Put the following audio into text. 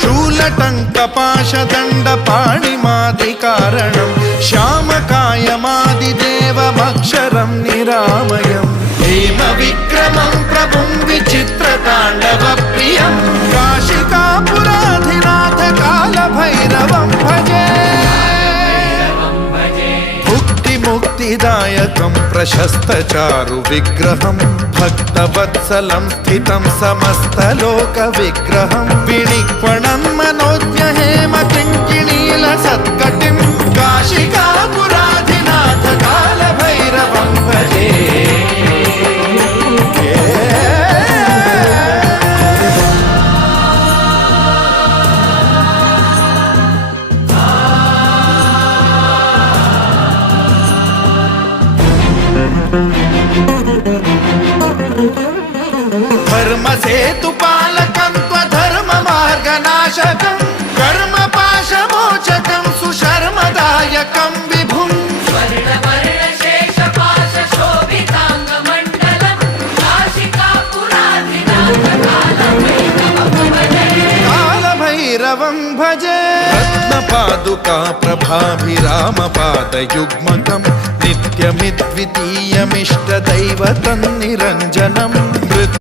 शूलटङ्कपाशदण्डपाणिमादिकारणं श्यामकायमादिदेवमक्षरं निरामयं हेमविक्रमं प्रभुं विचित्रताण्डवप्रियं काशिकापुराधिनाथ कालभैरवं भजे मुक्तिदायकं प्रशस्तचारु विग्रहं भक्तवत्सलं स्थितं समस्तलोकविग्रहं विनिक्वणं मनोज्ञहेम किङ्किणीलसत्कटिं काशिकापुराधिनाथ कालभैरवं भजे धर्मसेतुपालकं त्वधर्ममार्गनाशकं कर्मपाशमोचकं सुशर्मदायकं विभुं कालभैरवं भजे रत्नपादुका प्रभाभिरामपादयुग्मकं नित्यमिद्वितीयमिष्टदैवतं निरञ्जनम्